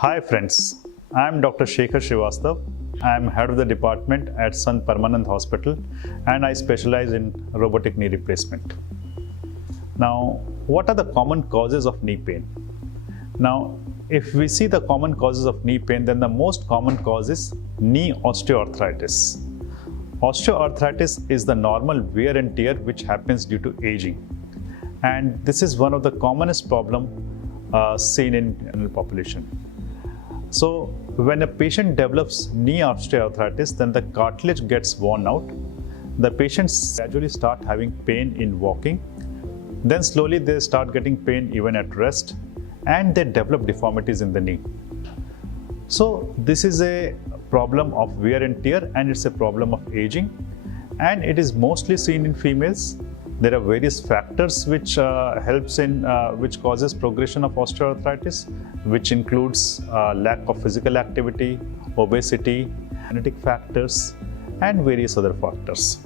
Hi friends, I am Dr. Shekhar Srivastav. I am head of the department at Sant Parmanand Hospital and I specialize in robotic knee replacement. Now, what are the common causes of knee pain? Now, if we see the common causes of knee pain, then the most common cause is knee osteoarthritis. Osteoarthritis is the normal wear and tear which happens due to aging. And this is one of the commonest problems seen in general population. So when a patient develops knee osteoarthritis, then the cartilage gets worn out. The patients gradually start having pain in walking. Then slowly they start getting pain even at rest, and they develop deformities in the knee. So this is a problem of wear and tear, and it's a problem of aging, and it is mostly seen in females. There are various factors which which causes progression of osteoarthritis, which includes lack of physical activity, obesity, genetic factors, and various other factors.